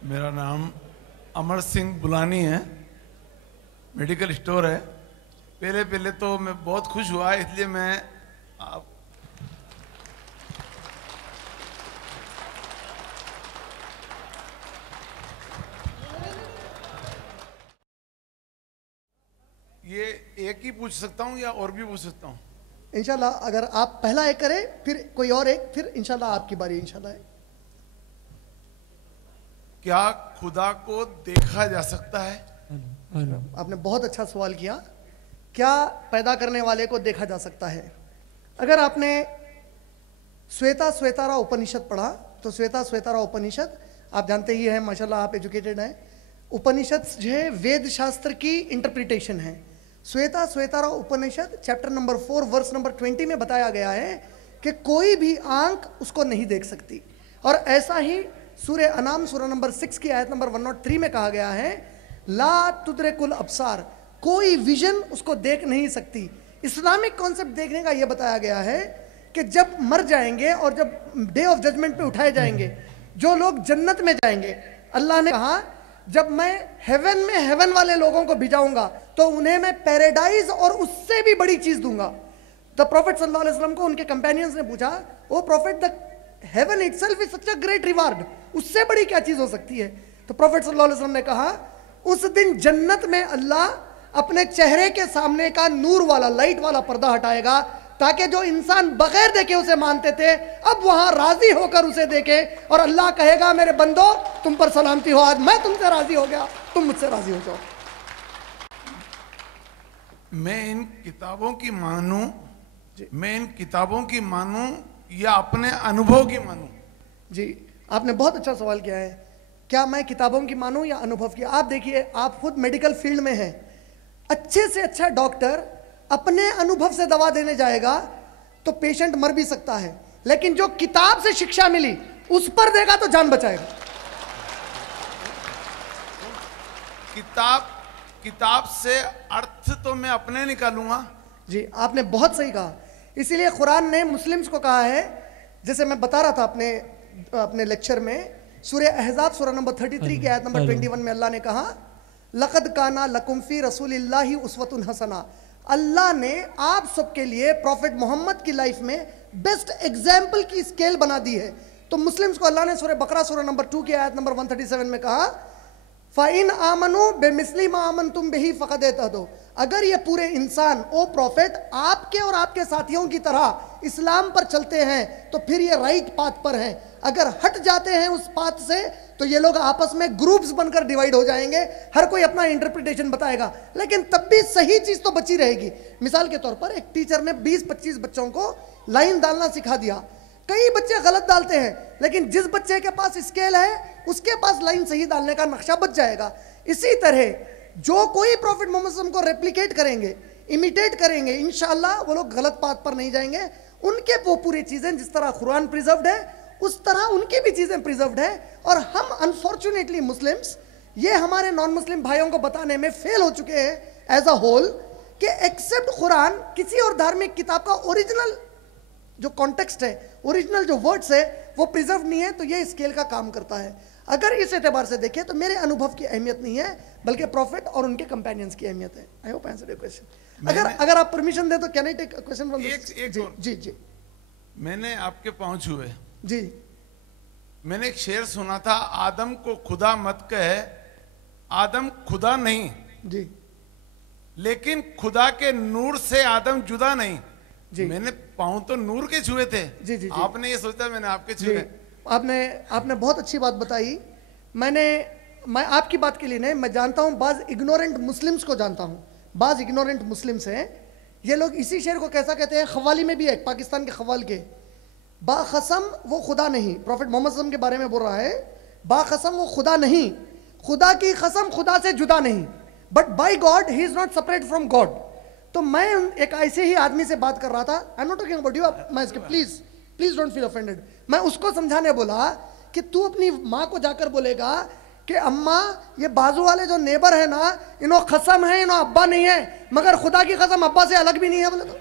मेरा नाम अमर सिंह बुलानी है, मेडिकल स्टोर है। पहले तो मैं बहुत खुश हुआ, इसलिए मैं आप ये एक ही पूछ सकता हूँ या और भी पूछ सकता हूँ? इंशाल्लाह अगर आप पहला एक करें, फिर कोई और एक, फिर इंशाल्लाह आपकी बारी इंशाल्लाह है। क्या खुदा को देखा जा सकता है? आपने बहुत अच्छा सवाल किया। क्या पैदा करने वाले को देखा जा सकता है? अगर आपने श्वेता श्वेतारा उपनिषद पढ़ा तो श्वेता श्वेतारा उपनिषद आप जानते ही हैं, माशाल्लाह आप एजुकेटेड हैं। उपनिषद जो है वेद शास्त्र की इंटरप्रिटेशन है। श्वेता श्वेतारा उपनिषद चैप्टर नंबर 4 वर्स नंबर 20 में बताया गया है कि कोई भी आंख उसको नहीं देख सकती। और ऐसा ही सूर्य अनाम सूरह नंबर 6 की आयत नंबर 103 में कहा गया है, ला तुद्रिकुल अब्सार, कोई विजन उसको देख नहीं सकती। इस्लामिक कॉन्सेप्ट देखने का यह बताया गया है कि जब मर जाएंगे और जब डे ऑफ जजमेंट पे उठाए जाएंगे, जो लोग जन्नत में जाएंगे, अल्लाह ने कहा जब मैं हेवन में हेवन वाले लोगों को भिजाऊंगा तो उन्हें मैं पैराडाइज और उससे भी बड़ी चीज दूंगा। द प्रॉफिट सल्लल्लाहु अलैहि वसल्लम को उनके कंपेनियंस ने पूछा, O prophet the heaven itself is such a great reward, उससे बड़ी क्या चीज हो सकती है? तो प्रॉफिट सल्लल्लाहु अलैहि वसल्लम ने कहा उस दिन जन्नत में अल्लाह अपने चेहरे के सामने का नूर वाला लाइट वाला पर्दा हटाएगा ताकि जो इंसान बगैर देखे उसे मानते थे अब वहां राजी होकर उसे देखे, और अल्लाह कहेगा मेरे बंदो तुम पर सलामती हो, आज मैं तुमसे राजी हो गया, तुम मुझसे राजी हो जाओ। मैं इन किताबों की मानूं, मैं इन किताबों की मानूं या अपने अनुभव की मानूं? जी आपने बहुत अच्छा सवाल किया है। क्या मैं किताबों की मानूं या अनुभव की? आप देखिए, आप खुद मेडिकल फील्ड में हैं। अच्छे से अच्छा डॉक्टर अपने अनुभव से दवा देने जाएगा तो पेशेंट मर भी सकता है, लेकिन जो किताब से शिक्षा मिली उस पर देगा तो जान बचाएगा। किताब से अर्थ तो मैं अपने निकालूंगा। जी आपने बहुत सही कहा। इसीलिए कुरान ने मुस्लिम्स को कहा है, जैसे मैं बता रहा था अपने लेक्चर में, सूरह अहज़ाब सूरह नंबर 33 की आयत नंबर 21 में अल्लाह ने कहा लक़द काना लकुम फ़ी रसूलिल्लाहि उस्वतुन हसना, अल्लाह ने आप सबके लिए प्रॉफिट मोहम्मद की लाइफ में बेस्ट एग्जाम्पल की स्केल बना दी है। तो मुस्लिम्स को अल्लाह ने सूरह बकरा सूरह नंबर 2 की आयत नंबर 137 में कहा फ़ाइन आमनु बेमिस्ली मा आमनतुम बिही फ़क़द इहतदौ, अगर ये पूरे इंसान ओ प्रॉफिट आपके और आपके साथियों की तरह इस्लाम पर चलते हैं तो फिर ये राइट पाथ पर हैं। अगर हट जाते हैं उस पाथ से तो ये लोग आपस में ग्रुप्स बनकर डिवाइड हो जाएंगे, हर कोई अपना इंटरप्रिटेशन बताएगा, लेकिन तब भी सही चीज तो बची रहेगी। मिसाल के तौर पर एक टीचर ने 20-25 बच्चों को लाइन डालना सिखा दिया, कई बच्चे गलत डालते हैं, लेकिन जिस बच्चे के पास स्केल है उसके पास लाइन सही डालने का नक्शा बच जाएगा। इसी तरह जो कोई प्रॉफिट मोहम्मद सल्लल्लाहु अलैहि वसल्लम को रेप्लिकेट करेंगे, इमिटेट करेंगे, इंशाअल्लाह वो लोग गलत पाथ पर नहीं जाएंगे। उनके वो पूरी चीजें जिस तरह कुरान प्रिजर्व्ड है उस तरह उनकी भी चीजें प्रिजर्व्ड है। और हम अनफॉर्चुनेटली मुस्लिम्स ये हमारे नॉन मुस्लिम भाइयों को बताने में फेल हो चुके हैं एज अ होल कि एक्सेप्ट कुरान किसी और धार्मिक किताब का ओरिजिनल जो कॉन्टेक्स्ट है, ओरिजिनल जो वर्ड्स है वो प्रिजर्व नहीं है। तो ये स्केल का काम करता है। अगर इस एतबार से देखें तो मेरे अनुभव की अहमियत नहीं है बल्कि प्रॉफिट और उनके कंपेनियंस की अहमियत है। I hope answered your question. अगर आप परमिशन दें तो can I take question from जी जी। मैंने आपके पांव छुए जी। मैंने एक शेर सुना था, आदम को खुदा मत कहे, आदम खुदा नहीं जी, लेकिन खुदा के नूर से आदम जुदा नहीं जी। मैंने पाँव तो नूर के छुए थे। जी जी, आपने ये सोचा मैंने आपके छुए? आपने बहुत अच्छी बात बताई। मैं आपकी बात के लिए नहीं, मैं जानता हूं बाज इग्नोरेंट मुस्लिम्स को जानता हूं, बाज इग्नोरेंट मुस्लिम्स हैं, ये लोग इसी शेर को कैसा कहते हैं, खवाली में भी है, पाकिस्तान के खवाल के, बाखसम वो खुदा नहीं, प्रॉफिट मोहम्मद सल्लल्लाहु अलैहि वसल्लम के बारे में बोल रहा है, बाखसम वो खुदा नहीं, खुदा की कसम खुदा से जुदा नहीं, but by God he is not separate from God. तो मैं एक ऐसे ही आदमी से बात कर रहा था, I am not talking about you, please don't feel offended. मैं उसको समझाने बोला कि तू अपनी माँ को जाकर बोलेगा कि अम्मा ये बाजू वाले जो नेबर है ना, इन्हों कसम है, इन्हों अब्बा नहीं है, मगर खुदा की कसम अब्बा से अलग भी नहीं है। बोले तो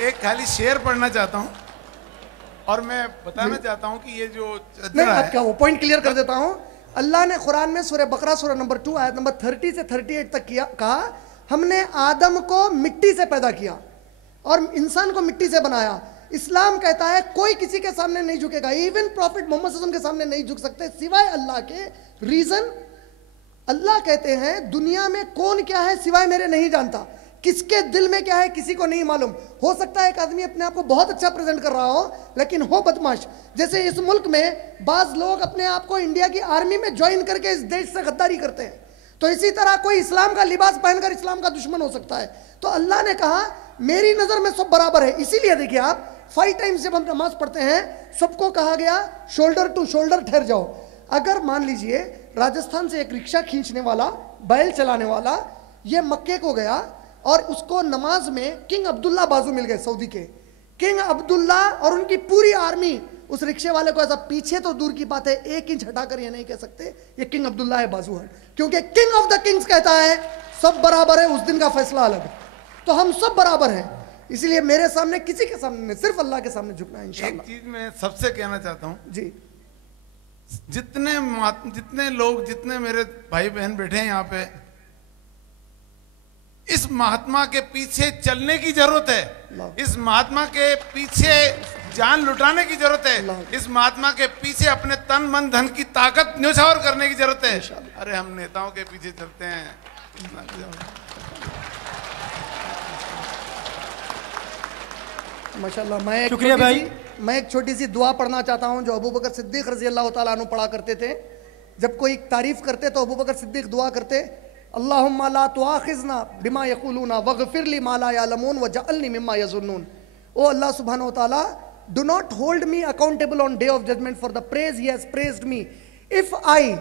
एक खाली शेर पढ़ना चाहता हूं। और मैं बताना चाहता हूँ कि ये जो नहीं, चदरा आप है, क्या वो पॉइंट क्लियर कर देता हूं। अल्लाह ने कुरान में सूरह बकरा सूरह नंबर 2 आयत नंबर 30 से 38 तक कहा, हमने आदम को मिट्टी से पैदा किया और इंसान को मिट्टी से बनाया। इस्लाम कहता है कोई किसी के सामने नहीं झुकेगा, इवन प्रॉफिट मोहम्मद सल्लल्लाहु अलैहि वसल्लम के सामने नहीं झुक सकते सिवाय अल्लाह के। रीजन, अल्लाह कहते हैं दुनिया में कौन क्या है सिवाय मेरे नहीं जानता, किसके दिल में क्या है किसी को नहीं मालूम। हो सकता है एक आदमी अपने आप को बहुत अच्छा प्रेजेंट कर रहा हो लेकिन हो बदमाश। जैसे इस मुल्क में बाज लोग अपने आप को इंडिया की आर्मी में ज्वाइन करके इस देश से गद्दारी करते हैं, तो इसी तरह कोई इस्लाम का लिबास पहनकर इस्लाम का दुश्मन हो सकता है। तो अल्लाह ने कहा मेरी नजर में सब बराबर है। इसीलिए देखिए आप 5 टाइम्स जब हम नमाज पढ़ते हैं सबको कहा गया शोल्डर टू शोल्डर ठहर जाओ। अगर मान लीजिए राजस्थान से एक रिक्शा खींचने वाला, बैल चलाने वाला, ये मक्के को गया और उसको नमाज में किंग अब्दुल्ला बाजू मिल गए, सऊदी के किंग अब्दुल्ला और उनकी पूरी आर्मी उस रिक्शे वाले को ऐसा, पीछे तो दूर की बात है 1 इंच हटाकर ये नहीं कह सकते ये किंग अब्दुल्ला है बाजू है, क्योंकि किंग ऑफ द किंग्स कहता है सब बराबर है, उस दिन का फैसला अलग। तो हम सब बराबर हैं, इसलिए मेरे सामने किसी के सामने नहीं, सिर्फ अल्लाह के सामने झुकना है इंशाअल्लाह। एक चीज मैं सबसे कहना चाहता हूँ, जी जितने लोग, जितने मेरे भाई बहन बैठे हैं यहाँ पे, इस महात्मा के पीछे चलने की जरूरत है, इस महात्मा के पीछे जान लुटाने की जरूरत है, इस महात्मा के पीछे अपने तन मन धन की ताकत न्यौछावर करने की जरूरत है। अरे हम नेताओं के पीछे चलते हैं। माशाल्लाह। मैं एक छोटी सी दुआ पढ़ना चाहता हूं जो अबू बकर सिद्दीक रजी अल्लाह तआला अन्हु पढ़ा करते थे। जब कोई तारीफ करते तो अबू बकर सिद्दीक दुआ करते, अल्लाहुम्मा ला तुआखिज़ना बिमा यक़ूलूना वग़फ़िर ली मा ला यअलमून वजअलनी मिम्मा यज़ुन्नून। ओ अल्लाह सुब्हानहू व तआला, do not hold me accountable on day of judgement for the praise he has praised me. If I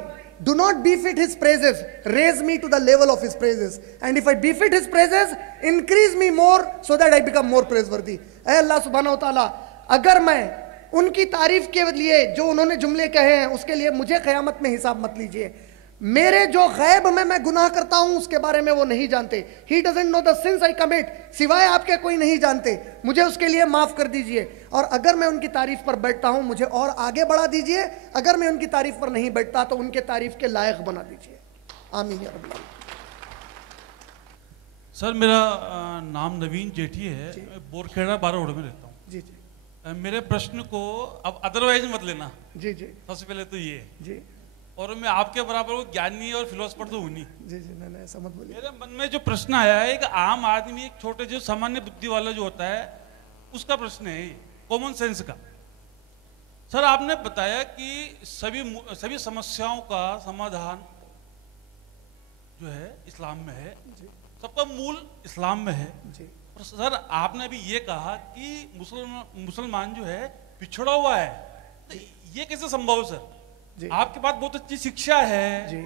do not befit his praises, raise me to the level of his praises, and if I befit his praises, increase me more so that I become more praiseworthy। ऐ अल्लाह सुब्हानहू व तआला, अगर मैं उनकी तारीफ के लिए जो उन्होंने जुमले कहे हैं उसके लिए मुझे क़यामत में हिसाब मत लीजिए। मेरे जो गैब में मैं गुनाह करता हूं उसके बारे में वो नहीं जानते। He doesn't know the since I commit, सिवाय आपके कोई नहीं जानते, मुझे उसके लिए माफ कर दीजिए। और अगर मैं उनकी तारीफ पर बैठता हूं मुझे और आगे बढ़ा दीजिए, अगर मैं उनकी तारीफ पर नहीं बैठता तो उनके तारीफ के लायक बना दीजिए। आमीन या रब्बल आलमीन। सर मेरा नाम नवीन जेठी है, बोरखेड़ा 12 रोड में रहता हूँ। जी जी मेरे प्रश्न को अब अदरवाइज मत लेना। जी जी सबसे पहले तो ये, जी और मैं आपके बराबर वो ज्ञानी और फिलोसफर तो हूँ नहीं। जी जी नहीं ऐसा मत बोलिए। मेरे मन में जो प्रश्न आया है, एक आम आदमी, एक छोटे जो सामान्य बुद्धि वाला जो होता है उसका प्रश्न है, कॉमन सेंस का। सर आपने बताया कि सभी समस्याओं का समाधान जो है इस्लाम में है, सबका मूल इस्लाम में है। जी और सर आपने अभी ये कहा कि मुसलमान जो है पिछड़ा हुआ है, तो ये कैसे संभव है सर? आपके पास बहुत अच्छी शिक्षा है जी।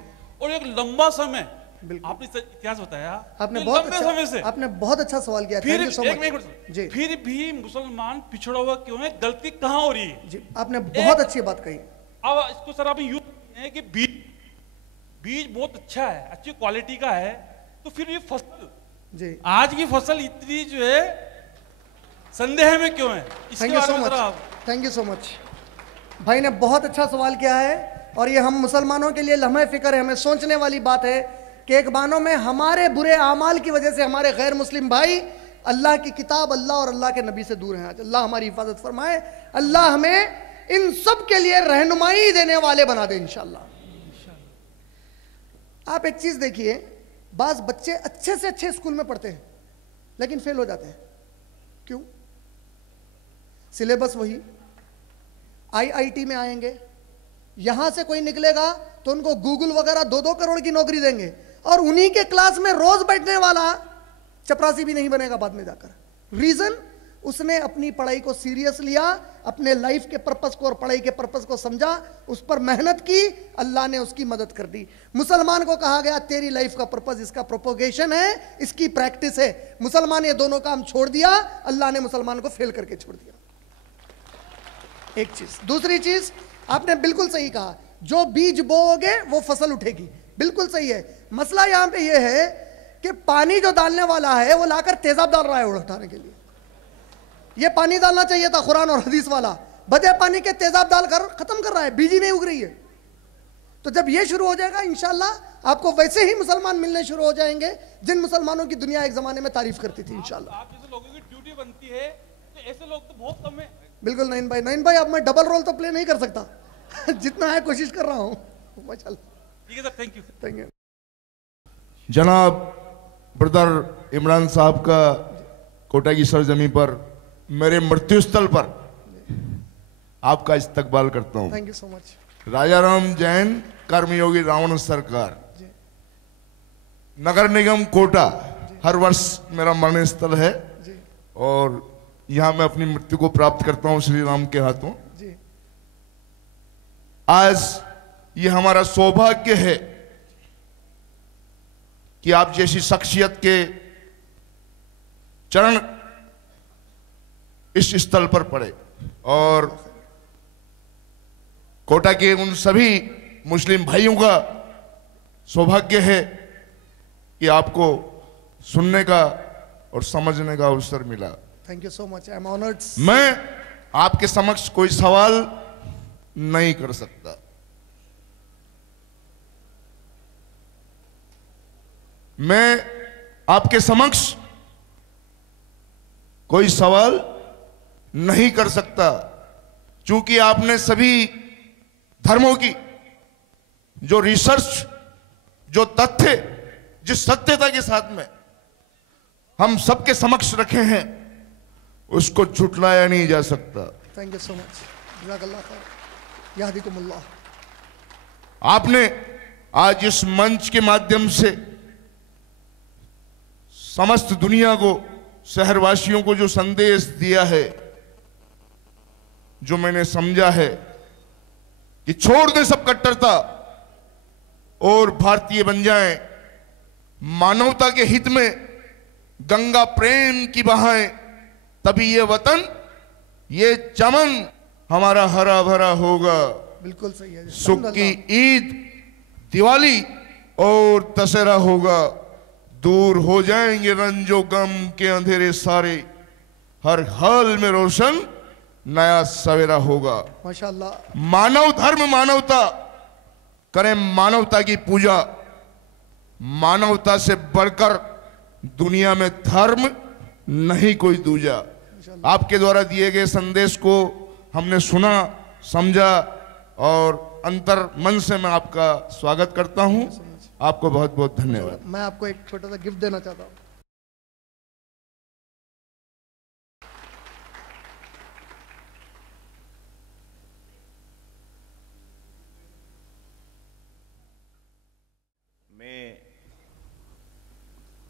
और एक लंबा समय बिल्कुल आपने इतिहास बताया, आपने लंबे बहुत समय से। आपने बहुत अच्छा सवाल किया। फिर थैंक यू सो एक मच। मिनट जी फिर भी मुसलमान पिछड़ा हुआ क्यों है? गलती कहाँ हो रही है? जी आपने बहुत अच्छी बात कही। अब इसको सर आप यूं है कि बीज बहुत अच्छा है, अच्छी क्वालिटी का है, तो फिर ये फसल जी आज की फसल इतनी जो है संदेह में क्यों है? Thank you so much, thank you so much. भाई ने बहुत अच्छा सवाल किया है और ये हम मुसलमानों के लिए लम्हे फिक्र है, हमें सोचने वाली बात है कि एक बानों में हमारे बुरे आमाल की वजह से हमारे गैर मुस्लिम भाई अल्लाह की किताब, अल्लाह और अल्लाह के नबी से दूर हैं। आज अल्लाह हमारी हिफाजत फरमाए, अल्लाह हमें इन सब के लिए रहनुमाई देने वाले बना दे इंशाअल्लाह। आप एक चीज देखिए, बाज बच्चे अच्छे से अच्छे स्कूल में पढ़ते हैं लेकिन फेल हो जाते हैं। क्यों? सिलेबस वही, आईआईटी में आएंगे, यहां से कोई निकलेगा तो उनको गूगल वगैरह 2-2 करोड़ की नौकरी देंगे और उन्हीं के क्लास में रोज बैठने वाला चपरासी भी नहीं बनेगा बाद में जाकर। रीजन, उसने अपनी पढ़ाई को सीरियस लिया, अपने लाइफ के पर्पस को और पढ़ाई के पर्पस को समझा, उस पर मेहनत की, अल्लाह ने उसकी मदद कर दी। मुसलमान को कहा गया तेरी लाइफ का पर्पस इसका प्रोपोगेशन है, इसकी प्रैक्टिस है। मुसलमान ये दोनों काम छोड़ दिया, अल्लाह ने मुसलमान को फेल करके छोड़ दिया। एक चीज। दूसरी चीज, आपने बिल्कुल सही कहा, जो बीज बोओगे वो फसल उठेगी, बिल्कुल सही है। मसला यहां पे ये है कि पानी जो डालने वाला है वो लाकर तेजाब डाल रहा है उठाने के लिए। ये पानी डालना चाहिए था कुरान और हदीस वाला, बदे पानी के तेजाब डालकर खत्म कर रहा है, बीज ही नहीं उग रही है। तो जब ये शुरू हो जाएगा इंशाल्लाह आपको वैसे ही मुसलमान मिलने शुरू हो जाएंगे जिन मुसलमानों की दुनिया एक जमाने में तारीफ करती थी इंशाल्लाह। आप जैसे लोगों की ड्यूटी बनती है तो ऐसे लोग तो बहुत कम है। बिल्कुल नईन भाई अब मैं डबल रोल तो प्ले नहीं कर सकता जितना है कोशिश कर रहा हूँ माशाल्लाह। ठीक है sir, thank you. Thank you. जनाब ब्रदर इमरान साहब का कोटा की सरजमी पर मेरे मृत्यु स्थल पर आपका इस्तकबाल करता हूँ। Thank you so much. Rajaram Jain, कर्मयोगी रावण सरकार, नगर निगम कोटा, हर वर्ष मेरा मरण स्थल है और यहां मैं अपनी मृत्यु को प्राप्त करता हूं श्री राम के हाथों। आज ये हमारा सौभाग्य है कि आप जैसी शख्सियत के चरण इस स्थल पर पड़े और कोटा के उन सभी मुस्लिम भाइयों का सौभाग्य है कि आपको सुनने का और समझने का अवसर मिला। Thank you so much, I am honoured. मैं आपके समक्ष कोई सवाल नहीं कर सकता। मैं आपके समक्ष कोई सवाल नहीं कर सकता क्योंकि आपने सभी धर्मों की जो रिसर्च, जो तथ्य, जिस सत्यता के साथ में हम सबके समक्ष रखे हैं उसको झुटलाया नहीं जा सकता। थैंक यू सो मच, जज़ाकल्लाह खैर, याहदीकुमुल्लाह। आपने आज इस मंच के माध्यम से समस्त दुनिया को, शहरवासियों को जो संदेश दिया है, जो मैंने समझा है कि छोड़ दे सब कट्टरता और भारतीय बन जाएं, मानवता के हित में गंगा प्रेम की बहाएं, तभी ये वतन, ये चमन हमारा हरा भरा होगा। बिल्कुल सही है। सुख की ईद, दिवाली और दशहरा होगा। दूर हो जाएंगे रंजो गम के अंधेरे सारे, हर हाल में रोशन नया सवेरा होगा। माशाल्लाह। मानव धर्म मानवता, करें मानवता की पूजा। मानवता से बढ़कर दुनिया में धर्म नहीं कोई दूजा। आपके द्वारा दिए गए संदेश को हमने सुना, समझा और अंतर मन से मैं आपका स्वागत करता हूं। आपको बहुत बहुत धन्यवाद। मैं आपको एक छोटा सा गिफ्ट देना चाहता हूं। मैं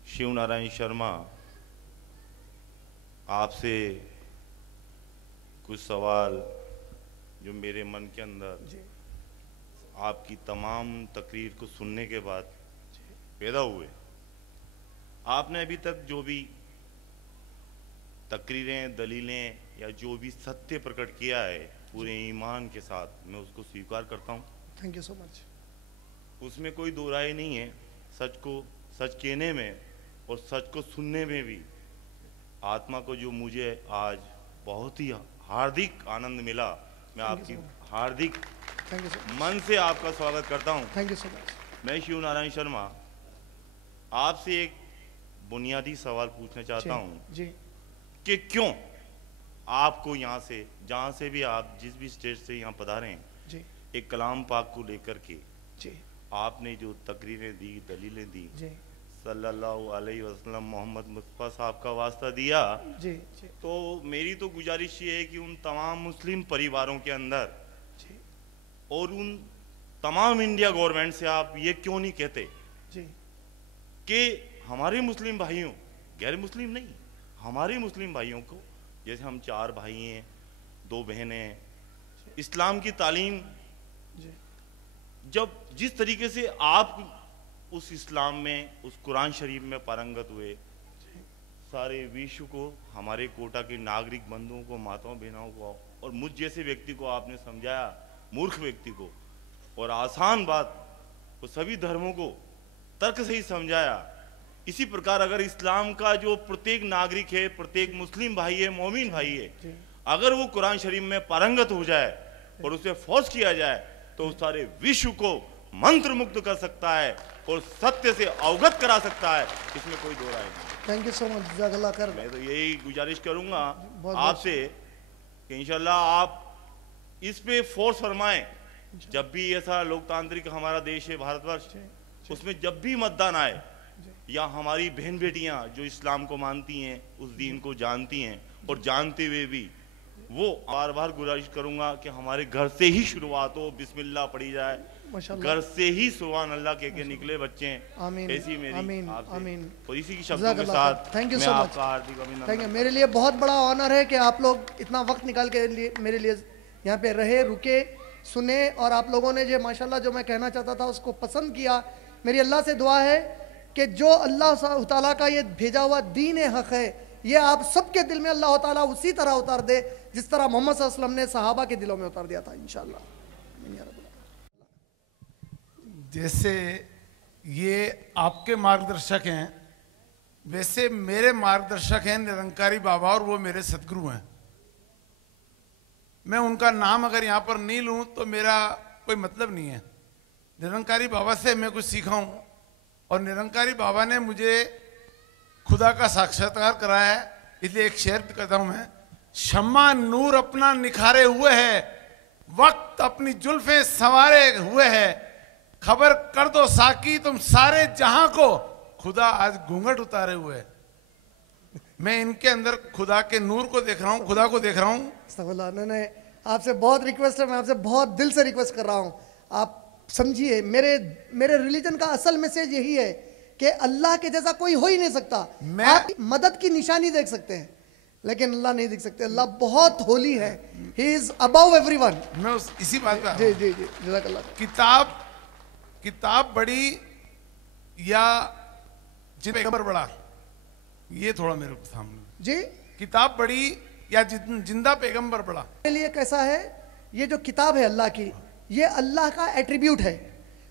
शिव नारायण शर्मा आपसे कुछ सवाल जो मेरे मन के अंदर आपकी तमाम तकरीर को सुनने के बाद पैदा हुए। आपने अभी तक जो भी तकरीरें, दलीलें या जो भी सत्य प्रकट किया है पूरे ईमान के साथ, मैं उसको स्वीकार करता हूँ। Thank you so much. उसमें कोई दो राय नहीं है। सच को सच कहने में और सच को सुनने में भी आत्मा को जो मुझे आज बहुत ही हार्दिक आनंद मिला, मैं आपकी हार्दिक मन से आपका स्वागत करता हूं। Thank you so much. मैं शिव नारायण शर्मा आपसे एक बुनियादी सवाल पूछना चाहता हूं जी। कि क्यों आपको यहाँ से, जहाँ से भी आप जिस भी स्टेज से यहाँ पधारे हैं जी, एक कलाम पाक को लेकर के जी, आपने जो तकरीरें दी, दलीलें दी, जी, सल्लल्लाहु अलैहि वसल्लम मोहम्मद मुस्तफ़ा साहब का वास्ता दिया, जी, जी, तो मेरी तो गुजारिश ये है कि उन तमाम मुस्लिम परिवारों के अंदर जी, और उन तमाम इंडिया गवर्नमेंट से आप ये क्यों नहीं कहते जी, कि हमारे मुस्लिम भाइयों, गैर मुस्लिम नहीं, हमारे मुस्लिम भाइयों को, जैसे हम 4 भाई हैं, 2 बहनें हैं, इस्लाम की तालीम जी, जब जिस तरीके से आप उस इस्लाम में, उस कुरान शरीफ में पारंगत हुए, सारे विश्व को, हमारे कोटा के नागरिक बंधुओं को, माताओं बहनों को और मुझ जैसे व्यक्ति को आपने समझाया, मूर्ख व्यक्ति को, और आसान बात वो सभी धर्मों को तर्क से ही समझाया। इसी प्रकार अगर इस्लाम का जो प्रत्येक नागरिक है, प्रत्येक मुस्लिम भाई है, मोमिन भाई है, अगर वो कुरान शरीफ में पारंगत हो जाए और उसे फोर्स किया जाए तो उस सारे विश्व को मंत्र मुक्त कर सकता है और सत्य से अवगत करा सकता है, इसमें कोई दो राय नहीं। थैंक यू सो मच, जज़ाकल्लाह खैर। मैं तो यही गुजारिश करूंगा बहुत आपसे कि इंशाल्लाह आप इस पे फोर्स फरमाएं। जब भी ऐसा लोकतांत्रिक हमारा देश है भारतवर्ष, उसमें जब भी मतदान आए या हमारी बहन बेटियां जो इस्लाम को मानती हैं, उस दीन को जानती हैं और जानते हुए भी, वो बार बार गुजारिश करूंगा कि हमारे घर से ही शुरुआत हो, बिस्मिल्लाह पढ़ी जाए, माशाल्लाह। घर से ही सुभान अल्लाह के निकले बच्चे। आमीन, ऐसी मेरी आमीन, आपसे आमीन। और इसी की शब्दों के जज़ाकल्लाह साथ थैंक यू मैं सो मच, आपका हार्दिक अभिनंदन। Thank you. मेरे लिए बहुत बड़ा ऑनर है कि आप लोग इतना वक्त निकाल के मेरे लिए यहाँ पे रहे, रुके, सुने, और आप लोगों ने जो माशाल्लाह जो मैं कहना चाहता था उसको पसंद किया। मेरी अल्लाह से दुआ है कि जो अल्लाह ताला का ये भेजा हुआ दीन हक है, ये आप सबके दिल में अल्लाह ताला उसी तरह उतार दे जिस तरह मोहम्मद सल्लल्लाहु अलैहि वसल्लम ने सहाबा के दिलों में उतार दिया था, इंशाअल्लाह। जैसे ये आपके मार्गदर्शक हैं, वैसे मेरे मार्गदर्शक हैं निरंकारी बाबा, और वो मेरे सदगुरु हैं। मैं उनका नाम अगर यहाँ पर नहीं लूँ तो मेरा कोई मतलब नहीं है। निरंकारी बाबा से मैं कुछ सीखा हूँ, और निरंकारी बाबा ने मुझे खुदा का साक्षात्कार कराया है। इसलिए एक शेर करता हूँ मैं, शम्मा नूर अपना निखारे हुए है, वक्त अपनी जुल्फे संवारे हुए है, खबर कर दो साकी तुम सारे जहां को, खुदा आज घूंघट उतारे हुए है। मैं इनके अंदर खुदा के नूर को देख रहा हूँ, खुदा को देख रहा हूँ। अस्तगफुरुल्लाह, नहीं, आपसे बहुत रिक्वेस्ट है, मैं आपसे बहुत दिल से रिक्वेस्ट कर रहा हूँ, आप समझिए मेरे रिलीजन का असल मैसेज यही है कि अल्लाह के जैसा कोई हो ही नहीं सकता। आप मदद की निशानी देख सकते हैं लेकिन अल्लाह नहीं देख सकते। अल्लाह बहुत होली है, ही इज अबव एवरीवन। मैं इसी बात पे जी जी जी, जज़ाकल्लाह। किताब बड़ी या पैगंबर बड़ा, ये थोड़ा मेरे को सामने जी, किताब बड़ी या जिंदा पैगंबर बड़ा। के लिए कैसा है, ये जो किताब है अल्लाह की, ये अल्लाह का एट्रीब्यूट है,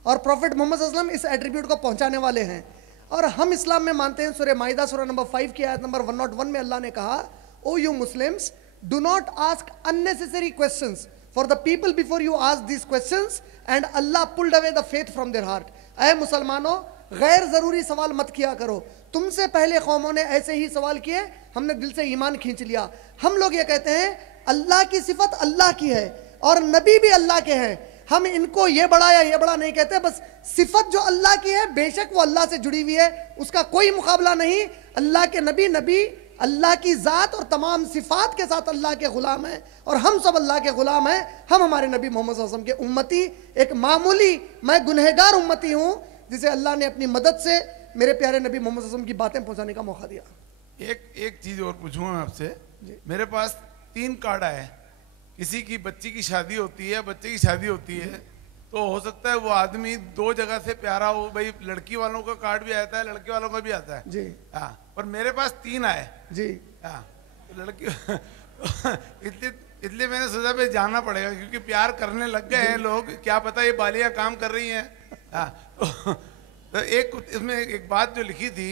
और प्रॉफिट मोहम्मद सल्लल्लाहु अलैहि वसल्लम इस एट्रीब्यूट को पहुंचाने वाले हैं। और हम इस्लाम में मानते हैं, सूरह माइदा सूरह नंबर 5 की आयत नंबर 101 में अल्लाह ने कहा, O you Muslims, do not ask unnecessary questions, for the people before you ask this questions and Allah pulled away the faith from their heart. ऐ मुसलमानों, गैर जरूरी सवाल मत किया करो, तुमसे पहले कौमों ने ऐसे ही सवाल किए, हमने दिल से ईमान खींच लिया। हम लोग ये कहते हैं अल्लाह की सिफत अल्लाह की है और नबी भी अल्लाह के हैं, हम इनको ये बड़ा या ये बड़ा नहीं कहते, बस सिफत जो अल्लाह की है बेशक वो अल्लाह से जुड़ी हुई है, उसका कोई मुकाबला नहीं। अल्लाह के नबी अल्लाह की ज़ात और तमाम सिफात के साथ अल्लाह के ग़ुलाम हैं, और हम सब अल्लाह के ग़ुलाम हैं। हम हमारे नबी मोहम्मद सल्लल्लाहु अलैहि वसल्लम के उम्मती, एक मामूली मैं गुनहगार उम्मती हूँ जिसे अल्लाह ने अपनी मदद से मेरे प्यारे नबी मोहम्मद सल्लल्लाहु अलैहि वसल्लम की बातें पहुँचाने का मौका दिया। एक चीज़ और पूछूंगा मैं आपसे, मेरे पास 3 कार्ड आए। किसी की बच्ची की शादी होती है, बच्चे की शादी होती है, तो हो सकता है वो आदमी 2 जगह से प्यारा हो, भाई लड़की वालों का कार्ड भी आता है, लड़के वालों का भी आता है जी। हाँ, पर मेरे पास 3 आए जी। हाँ, तो लड़की इसलिए मैंने सोचा भाई जाना पड़ेगा, क्योंकि प्यार करने लग गए हैं लोग, क्या पता ये बालियां काम कर रही हैं। हाँ, तो इसमें एक बात जो लिखी थी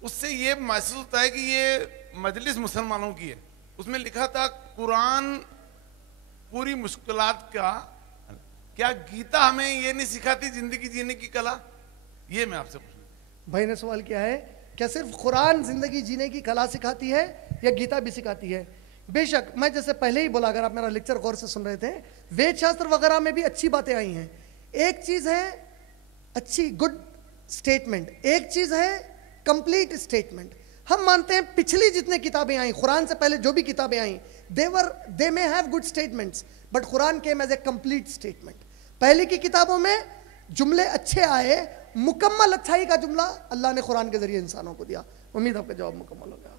उससे ये महसूस होता है कि ये मजलिस मुसलमानों की है। उसमें लिखा था कुरान पूरी मुश्किलात का, क्या गीता हमें ये नहीं सिखाती जिंदगी जीने की कला? ये मैं आपसे पूछूं। भाई ने सवाल किया है, क्या सिर्फ कुरान जिंदगी जीने की कला सिखाती है या गीता भी सिखाती है? बेशक, मैं जैसे पहले ही बोला, अगर आप मेरा लेक्चर गौर से सुन रहे थे, वेद शास्त्र वगैरह में भी अच्छी बातें आई हैं। एक चीज है अच्छी गुड स्टेटमेंट, एक चीज है कंप्लीट स्टेटमेंट। हम मानते हैं पिछली जितने किताबें आई, कुरान से पहले जो भी किताबें आई, they may have good statements, but Quran came as a complete statement. पहले की किताबों में जुमले अच्छे आए, मुकम्मल अच्छाई का जुमला अल्लाह ने कुरान के जरिए इंसानों को दिया। उम्मीद आपका जवाब मुकम्मल होगा।